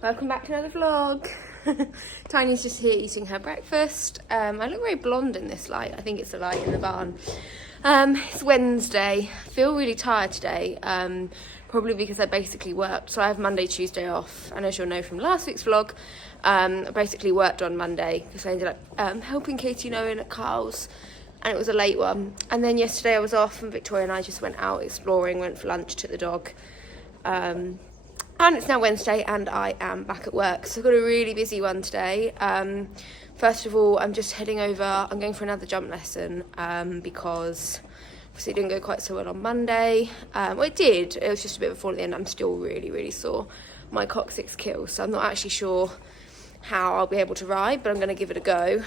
Welcome back to another vlog. Tiny's just here eating her breakfast. I look very blonde in this light. I think it's the light in the barn. It's Wednesday. I feel really tired today, probably because I basically worked. So I have Monday, Tuesday off, and as you'll know from last week's vlog, I basically worked on Monday because I ended up helping Katie and Owen at Carl's, and it was a late one. And then yesterday I was off, and Victoria and I just went out exploring, went for lunch, took the dog. And it's now Wednesday and I am back at work. So I've got a really busy one today. First of all, I'm just heading over, I'm going for another jump lesson because obviously it didn't go quite so well on Monday. Well, it did, it was just a bit of a fall at the end. I'm still really sore. My coccyx kills, so I'm not actually sure how I'll be able to ride, but I'm going to give it a go.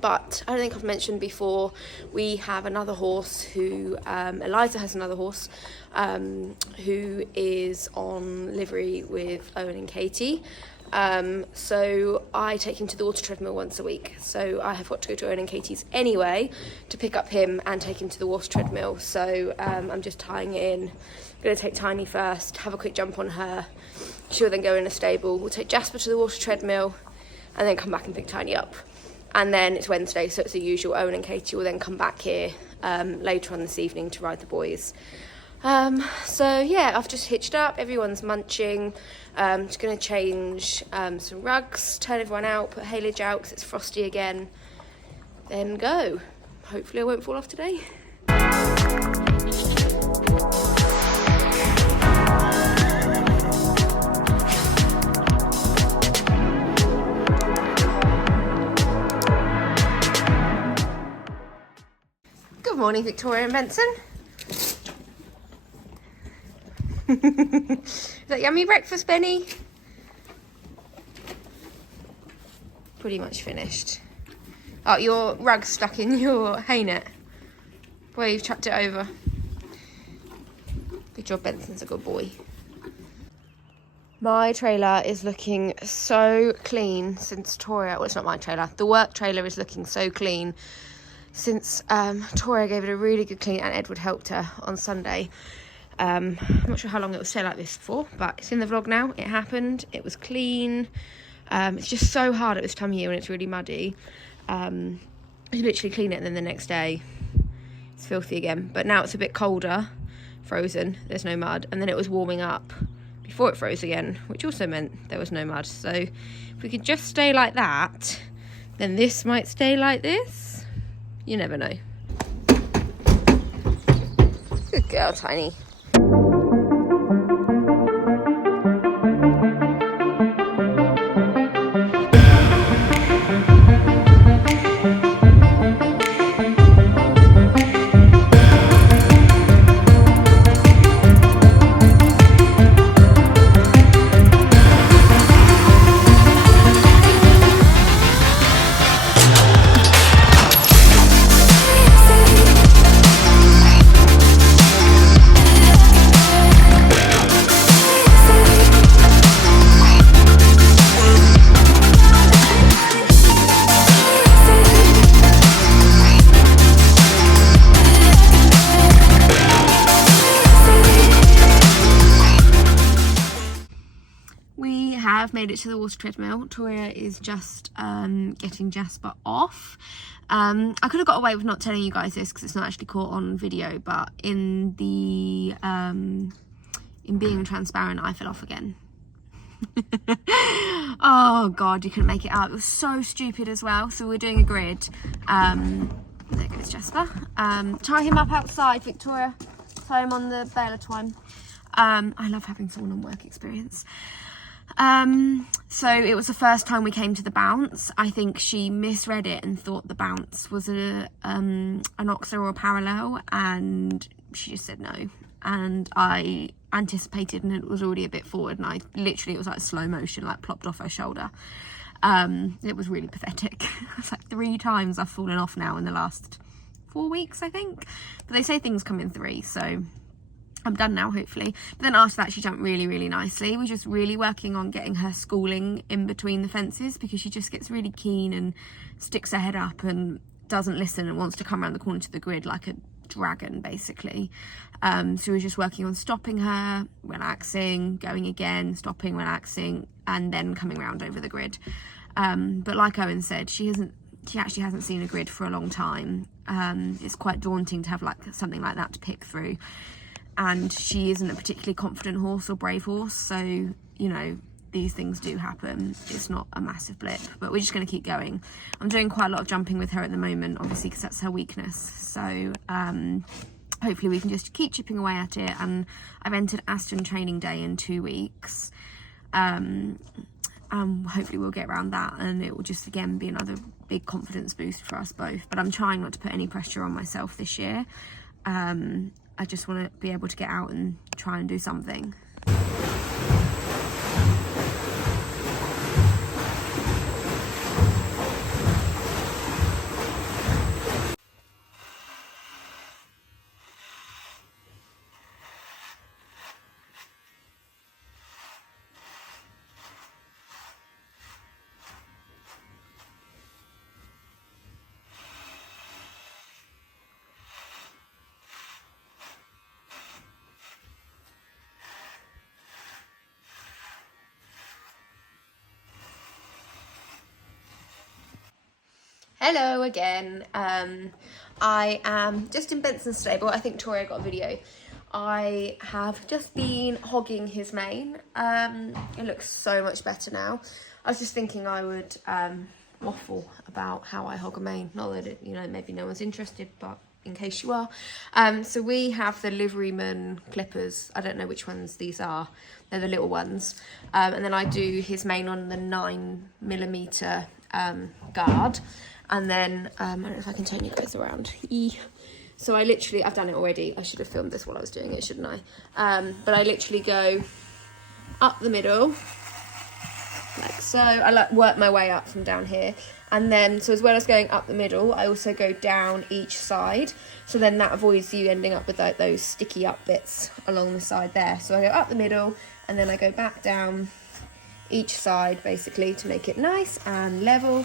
But I don't think I've mentioned before, we have another horse who, Eliza has another horse who is on livery with Owen and Katie. So I take him to the water treadmill once a week. So I have got to go to Owen and Katie's anyway to pick up him and take him to the water treadmill. So I'm just tying it in. I'm going to take Tiny first, have a quick jump on her. She'll then go in a stable. We'll take Jasper to the water treadmill and then come back and pick Tiny up. And then it's Wednesday, so it's the usual. Owen and Katie will then come back here later on this evening to ride the boys. So yeah, I've just hitched up, everyone's munching. Just going to change some rugs, turn everyone out, put haylage out because it's frosty again. Then go. Hopefully I won't fall off today. Good morning, Victoria and Benson. Is that yummy breakfast, Benny? Pretty much finished. Oh, your rug's stuck in your hay net. Boy, you've chucked it over. Good job, Benson's a good boy. My trailer is looking so clean since Toria, well, it's not my trailer, the work trailer is looking so clean since Toria gave it a really good clean and Edward helped her on Sunday. I'm not sure how long it will stay like this for, but it's in the vlog now. It happened, it was clean. It's just so hard at this time of year when it's really muddy. You literally clean it and then the next day it's filthy again. But now it's a bit colder, frozen, there's no mud, and then it was warming up before it froze again, which also meant there was no mud. So if we could just stay like that, then this might stay like this. You never know. Good girl, Tiny. I've made it to the water treadmill. Toria is just getting Jasper off. I could have got away with not telling you guys this because it's not actually caught on video, but in the in being transparent, I fell off again. Oh god, you couldn't make it out. It was so stupid as well. So we're doing a grid. There goes Jasper. Tie him up outside, Victoria. Tie him on the baler twine. I love having someone on work experience. So it was the first time we came to the bounce. I think she misread it and thought the bounce was an oxer or a parallel, and she just said no. And I anticipated, and it was already a bit forward, and I literally, it was like slow motion, like plopped off her shoulder. It was really pathetic. It's like 3 times I've fallen off now in the last 4 weeks, I think. But they say things come in 3, so I'm done now, hopefully. But then after that, she jumped really nicely. We're just really working on getting her schooling in between the fences because she just gets really keen and sticks her head up and doesn't listen and wants to come around the corner to the grid like a dragon basically. So we're just working on stopping her, relaxing, going again, stopping, relaxing, and then coming around over the grid. But like Owen said, she actually hasn't seen a grid for a long time. It's quite daunting to have like something like that to pick through, and she isn't a particularly confident horse or brave horse, so you know, these things do happen. It's not a massive blip, but we're just going to keep going. I'm doing quite a lot of jumping with her at the moment, obviously, because that's her weakness. So hopefully we can just keep chipping away at it. And I've entered Aston training day in 2 weeks. Hopefully we'll get around that, and it will just again be another big confidence boost for us both. But I'm trying not to put any pressure on myself this year. I just want to be able to get out and try and do something. Hello again. I am just in Benson's stable. I think Tori got a video. I have just been hogging his mane. It looks so much better now. I was just thinking I would waffle about how I hog a mane. Not that it, you know, maybe no one's interested, but in case you are. So we have the liveryman clippers. I don't know which ones these are. They're the little ones. And then I do his mane on the 9mm guard. And then, I don't know if I can turn you guys around. So I've done it already. I should have filmed this while I was doing it, shouldn't I? But I literally go up the middle, like so. I like work my way up from down here. And then, so as well as going up the middle, I also go down each side. So then that avoids you ending up with like those sticky up bits along the side there. So I go up the middle, and then I go back down each side, basically, to make it nice and level.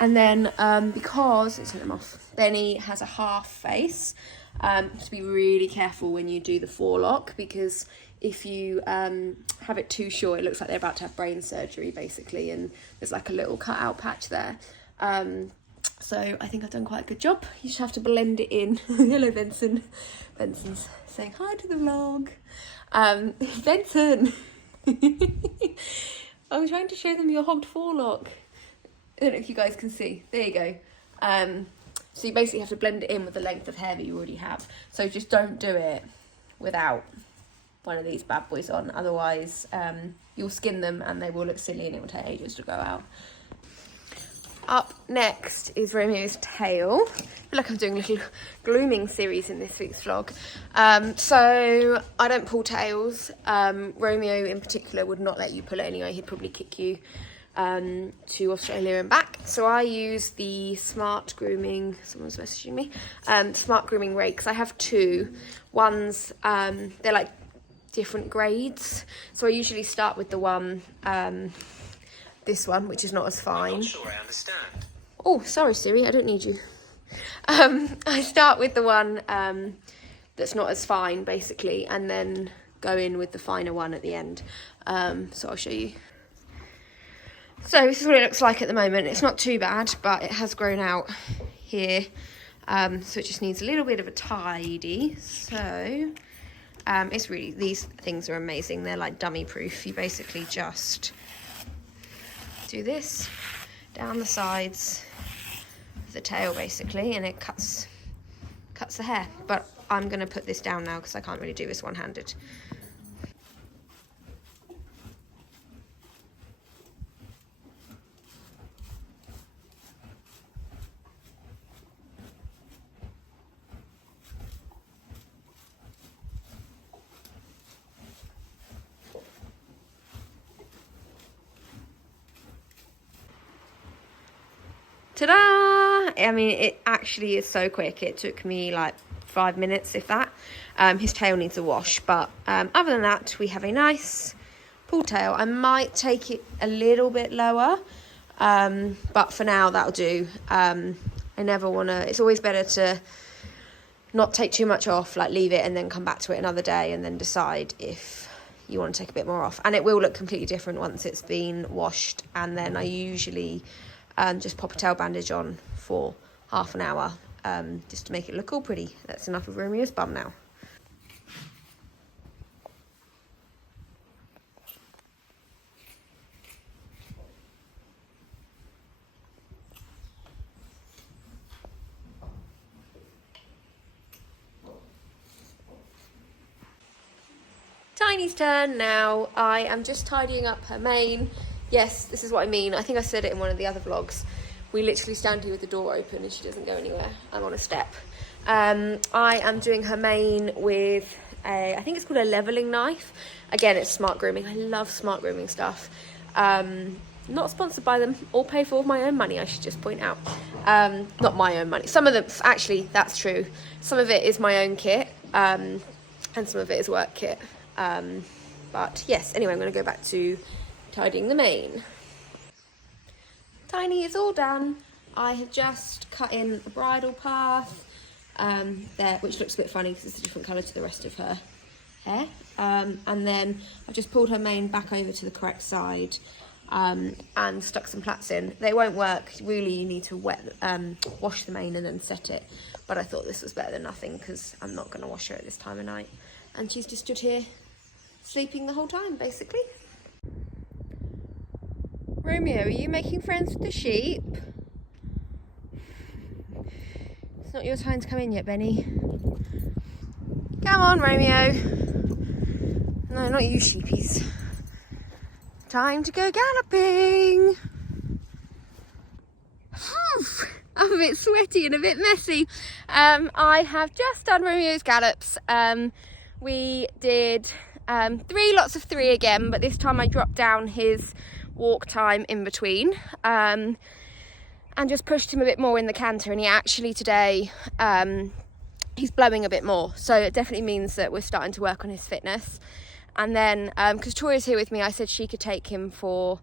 And then, because, let's turn them off, Benny has a half face, you have to be really careful when you do the forelock, because if you have it too short, it looks like they're about to have brain surgery, basically, and there's like a little cut out patch there. So I think I've done quite a good job. You just have to blend it in. Hello, Benson. Benson's saying hi to the vlog. Benson! I'm trying to show them your hogged forelock. I don't know if you guys can see. There you go. So you basically have to blend it in with the length of hair that you already have. So just don't do it without one of these bad boys on. Otherwise, you'll skin them and they will look silly and it will take ages to go out. Up next is Romeo's tail. I feel like I'm doing a little grooming series in this week's vlog. So I don't pull tails. Romeo in particular would not let you pull it anyway. He'd probably kick you to Australia and back. So I use the Smart Grooming, someone's messaging me, Smart Grooming rakes. I have two. One's, they're like different grades. So I usually start with the one, this one, which is not as fine. I'm not sure I understand. Oh, sorry Siri, I don't need you. I start with the one that's not as fine, basically, and then go in with the finer one at the end. So I'll show you. So this is what it looks like at the moment. It's not too bad, but it has grown out here. So it just needs a little bit of a tidy. So it's really, these things are amazing. They're like dummy proof. You basically just do this down the sides of the tail basically, and it cuts the hair. But I'm going to put this down now because I can't really do this one-handed. Ta-da! I mean, it actually is so quick. It took me like 5 minutes, if that. His tail needs a wash, but other than that, we have a nice pull tail. I might take it a little bit lower, but for now, that'll do. I never want to... It's always better to not take too much off, like leave it and then come back to it another day and then decide if you want to take a bit more off. And it will look completely different once it's been washed. And then I usually just pop a tail bandage on for half an hour, just to make it look all pretty. That's enough of Romeo's bum now. Tiny's turn now. I am just tidying up her mane. Yes, this is what I mean. I think I said it in one of the other vlogs. We literally stand here with the door open and she doesn't go anywhere. I'm on a step. I am doing her mane with I think it's called a leveling knife. Again, it's Smart Grooming. I love Smart Grooming stuff. Not sponsored by them or pay for my own money, I should just point out. Not my own money. Some of them, actually, that's true. Some of it is my own kit, and some of it is work kit. But yes, anyway, I'm going to go back to tidying the mane. Tiny is all done. I have just cut in the bridle path there, which looks a bit funny because it's a different colour to the rest of her hair. And then I've just pulled her mane back over to the correct side and stuck some plaits in. They won't work. Really, you need to wash the mane and then set it. But I thought this was better than nothing because I'm not going to wash her at this time of night. And she's just stood here sleeping the whole time, basically. Romeo, are you making friends with the sheep? It's not your time to come in yet, Benny. Come on, Romeo. No, not you sheepies. Time to go galloping. I'm a bit sweaty and a bit messy. I have just done Romeo's gallops. We did 3 lots of 3 again, but this time I dropped down his walk time in between and just pushed him a bit more in the canter, and he actually today he's blowing a bit more, so it definitely means that we're starting to work on his fitness. And then because Tori's here with me, I said she could take him for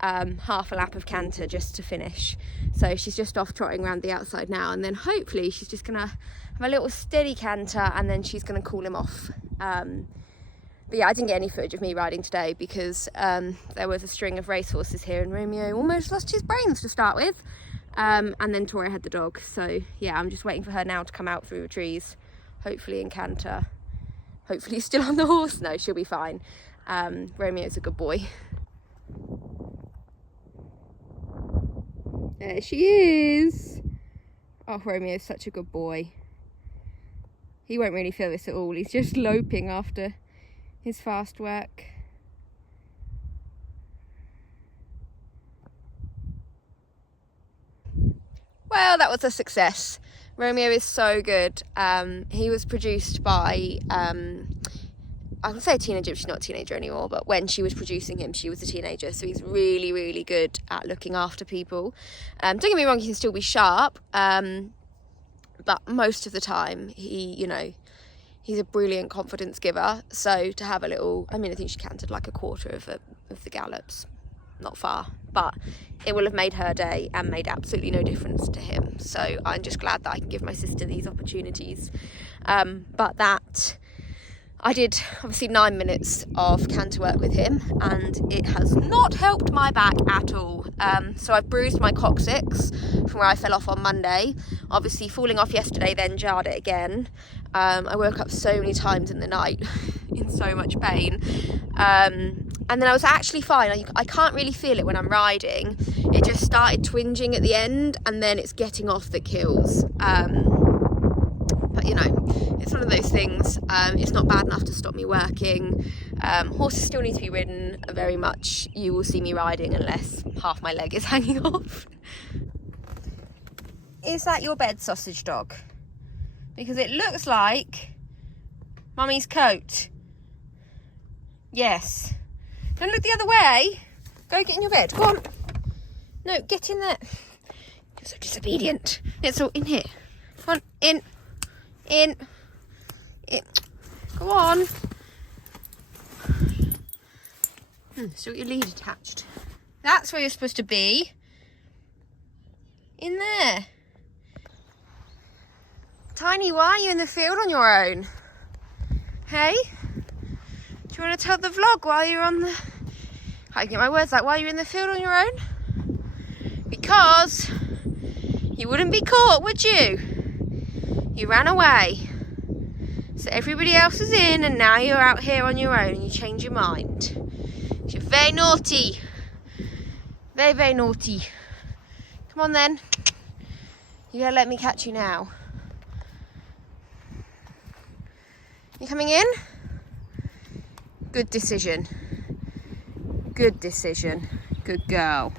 half a lap of canter just to finish, so she's just off trotting around the outside now, and then hopefully she's just gonna have a little steady canter and then she's gonna cool him off. But yeah, I didn't get any footage of me riding today because there was a string of racehorses here and Romeo almost lost his brains to start with. And then Tori had the dog. So yeah, I'm just waiting for her now to come out through the trees, hopefully in canter. Hopefully he's still on the horse. No, she'll be fine. Romeo's a good boy. There she is. Oh, Romeo's such a good boy. He won't really feel this at all. He's just loping after his fast work. Well, that was a success. Romeo is so good. He was produced by, I can say a teenager, but she's not a teenager anymore, but when she was producing him, she was a teenager, so he's really, really good at looking after people. Don't get me wrong, he can still be sharp, but most of the time, he's a brilliant confidence giver. So to have a little, I mean, I think she cantered like a quarter of the gallops, not far, but it will have made her day and made absolutely no difference to him. So I'm just glad that I can give my sister these opportunities. But that I did obviously 9 minutes of canter work with him, and it has not helped my back at all. So I've bruised my coccyx from where I fell off on Monday. Obviously falling off yesterday then jarred it again. I woke up so many times in the night in so much pain. And then I was actually fine. I can't really feel it when I'm riding. It just started twinging at the end, and then it's getting off that kills. But it's one of those things. It's not bad enough to stop me working. Horses still need to be ridden very much. You will see me riding unless half my leg is hanging off. Is that your bed, sausage dog? Because it looks like Mummy's coat. Yes. Don't look the other way. Go get in your bed. Go on. No, get in there. You're so disobedient. It's all in here. Come on, in. In. Go on. Still got your lead attached. That's where you're supposed to be. In there. Tiny, why are you in the field on your own? Hey? Do you want to tell the vlog while you're on the... I can get my words out. Why are you in the field on your own? Because you wouldn't be caught, would you? You ran away. So everybody else is in and now you're out here on your own and you change your mind. You're very naughty. Very, very naughty. Come on then. You gotta let me catch you now. You coming in? Good decision. Good decision. Good girl.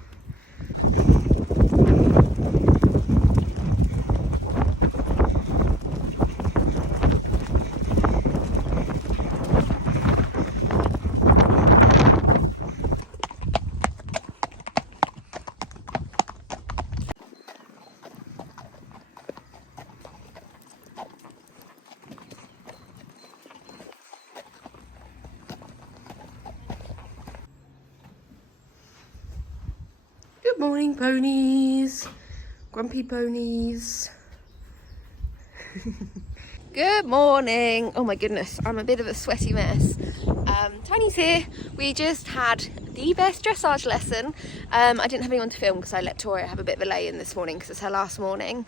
Good morning, ponies. Grumpy ponies. Good morning. Oh my goodness, I'm a bit of a sweaty mess. Tiny's here. We just had the best dressage lesson. I didn't have anyone to film because I let Tori have a bit of a lay-in this morning because it's her last morning.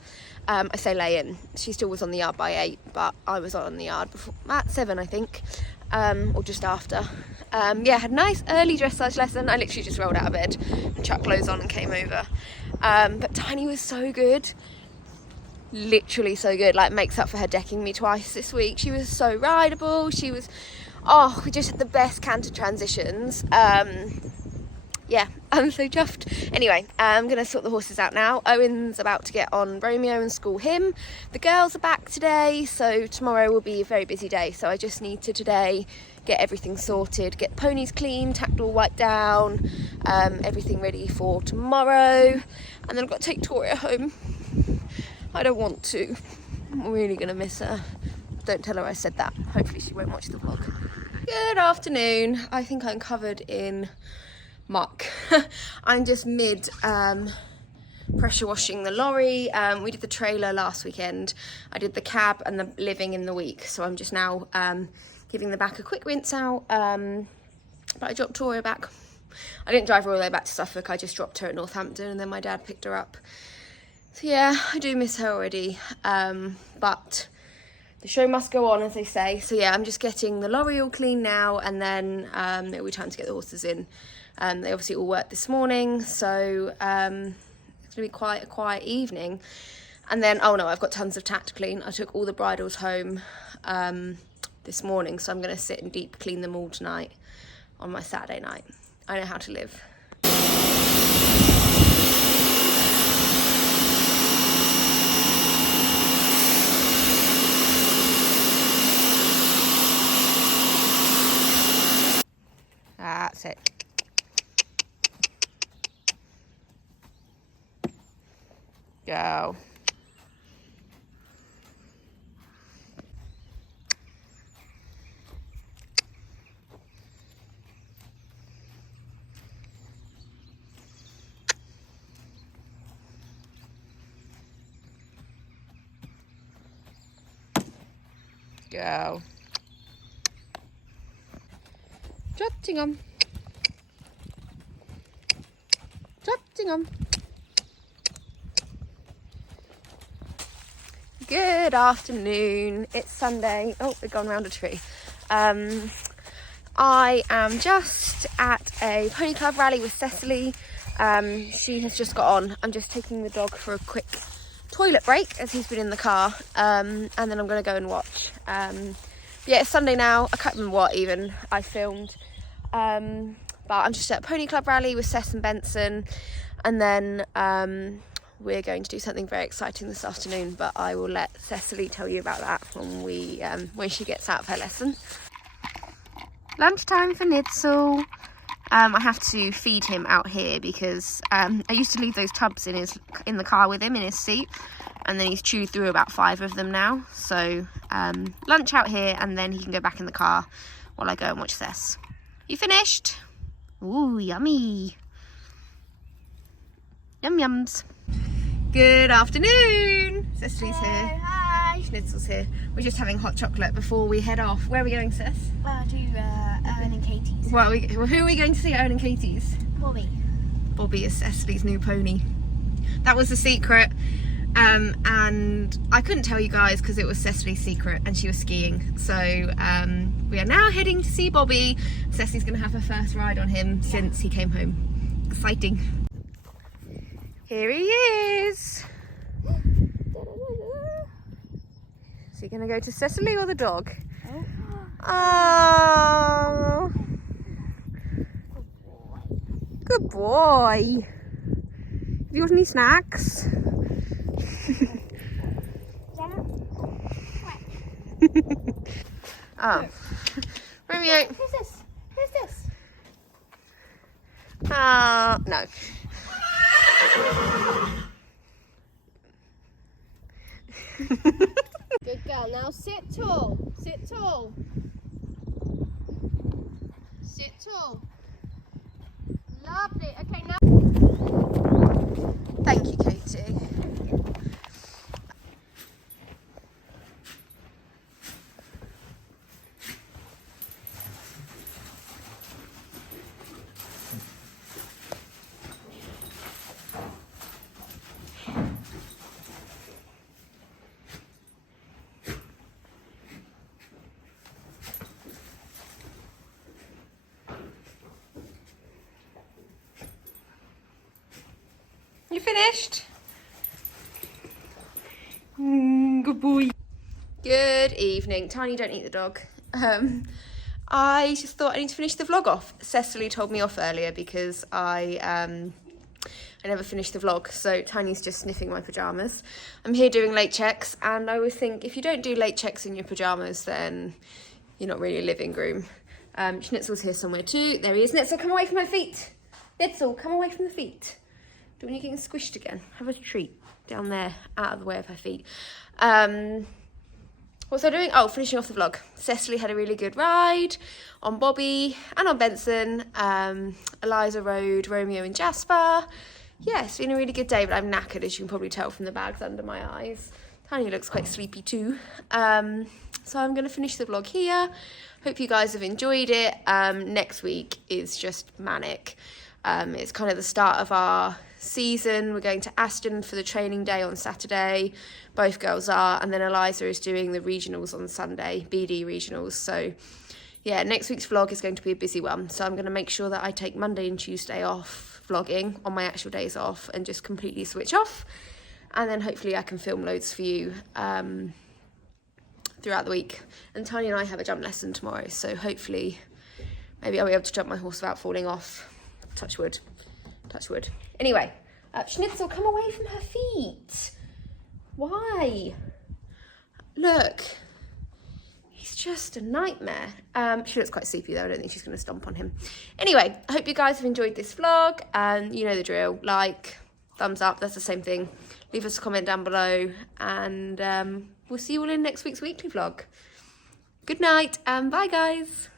I say lay-in. She still was on the yard by 8, but I was on the yard before, at 7, I think, or just after. Yeah, had a nice early dressage lesson. I literally just rolled out of bed and chucked clothes on and came over. But Tiny was so good. Literally so good. Like, makes up for her decking me twice this week. She was so rideable. She was... Oh, we just had the best canter transitions. Yeah, I'm so chuffed. Anyway, I'm going to sort the horses out now. Owen's about to get on Romeo and school him. The girls are back today, so tomorrow will be a very busy day. So I just need to today get everything sorted, get ponies clean, tacked all wiped down, everything ready for tomorrow. And then I've got to take Tori home. I don't want to. I'm really going to miss her. Don't tell her I said that. Hopefully she won't watch the vlog. Good afternoon. I think I'm covered in muck. I'm just mid pressure washing the lorry. We did the trailer last weekend. I did the cab and the living in the week. So I'm just now giving the back a quick rinse out. But I dropped Tori back. I didn't drive her all the way back to Suffolk. I just dropped her at Northampton and then my dad picked her up. So yeah, I do miss her already. But the show must go on, as they say. So yeah, I'm just getting the lorry all clean now, and then it'll be time to get the horses in. They obviously all worked this morning, so it's going to be quite a quiet evening. And then, oh no, I've got tons of tack to clean. I took all the bridles home this morning, so I'm going to sit and deep clean them all tonight on my Saturday night. I know how to live. That's it. Go. Go. Trottingham. Trottingham. Good afternoon. It's Sunday. Oh, we've gone round a tree. I am just at a pony club rally with Cecily. She has just got on. I'm just taking the dog for a quick toilet break as he's been in the car. And then I'm going to go and watch. Yeah, it's Sunday now. I can't remember what even I filmed. But I'm just at a pony club rally with Cess and Benson. And then we're going to do something very exciting this afternoon, but I will let Cecily tell you about that when she gets out of her lesson. Lunchtime for Nitzel. I have to feed him out here because I used to leave those tubs in the car with him in his seat, and then he's chewed through about 5 of them now. So lunch out here, and then he can go back in the car while I go and watch Cess. You finished? Ooh, yummy. Yum yums. Good afternoon. Cecily's here. Hi. Hi, Schnitzel's here. We're just having hot chocolate before we head off. Where are we going, Sis? To Owen and Katie's. Well, who are we going to see at Owen and Katie's? Bobby. Bobby is Cecily's new pony. That was the secret. And I couldn't tell you guys because it was Cecily's secret and she was skiing. So we are now heading to see Bobby. Cecily's going to have her first ride on him since he came home. Exciting. Here he is. Is he going to go to Cecily or the dog? Oh. Good boy. Have you got any snacks? Oh. Romeo. Who's this? Who's this? No. Good girl. Now sit tall. Sit tall. Sit tall. Lovely. Okay, now. Thank you, Katie. You finished? Good boy. Good evening. Tiny, don't eat the dog. I just thought I need to finish the vlog off. Cecily told me off earlier because I never finished the vlog, so Tiny's just sniffing my pyjamas. I'm here doing late checks, and I always think if you don't do late checks in your pyjamas, then you're not really a living groom. Schnitzel's here somewhere too. There he is. Schnitzel, come away from my feet. Schnitzel, come away from the feet. Don't want you getting squished again. Have a treat down there, out of the way of her feet. What's I doing? Oh, finishing off the vlog. Cecily had a really good ride on Bobby and on Benson. Eliza rode Romeo and Jasper. Yeah, it's been a really good day, but I'm knackered, as you can probably tell from the bags under my eyes. Tiny looks quite sleepy too. So I'm going to finish the vlog here. Hope you guys have enjoyed it. Next week is just manic. It's kind of the start of our season. We're going to Aston for the training day on Saturday. Both girls are, and then Eliza is doing the regionals on Sunday, BD regionals. So yeah, next week's vlog is going to be a busy one. So I'm going to make sure that I take Monday and Tuesday off vlogging on my actual days off and just completely switch off. And then hopefully I can film loads for you throughout the week. And Tiny and I have a jump lesson tomorrow, so hopefully maybe I'll be able to jump my horse without falling off. Touch wood. Touch wood. Anyway, Schnitzel, come away from her feet. Why? Look. He's just a nightmare. She looks quite sleepy though. I don't think she's going to stomp on him. Anyway, I hope you guys have enjoyed this vlog. And you know the drill. Like, thumbs up. That's the same thing. Leave us a comment down below. And we'll see you all in next week's weekly vlog. Good night and bye, guys.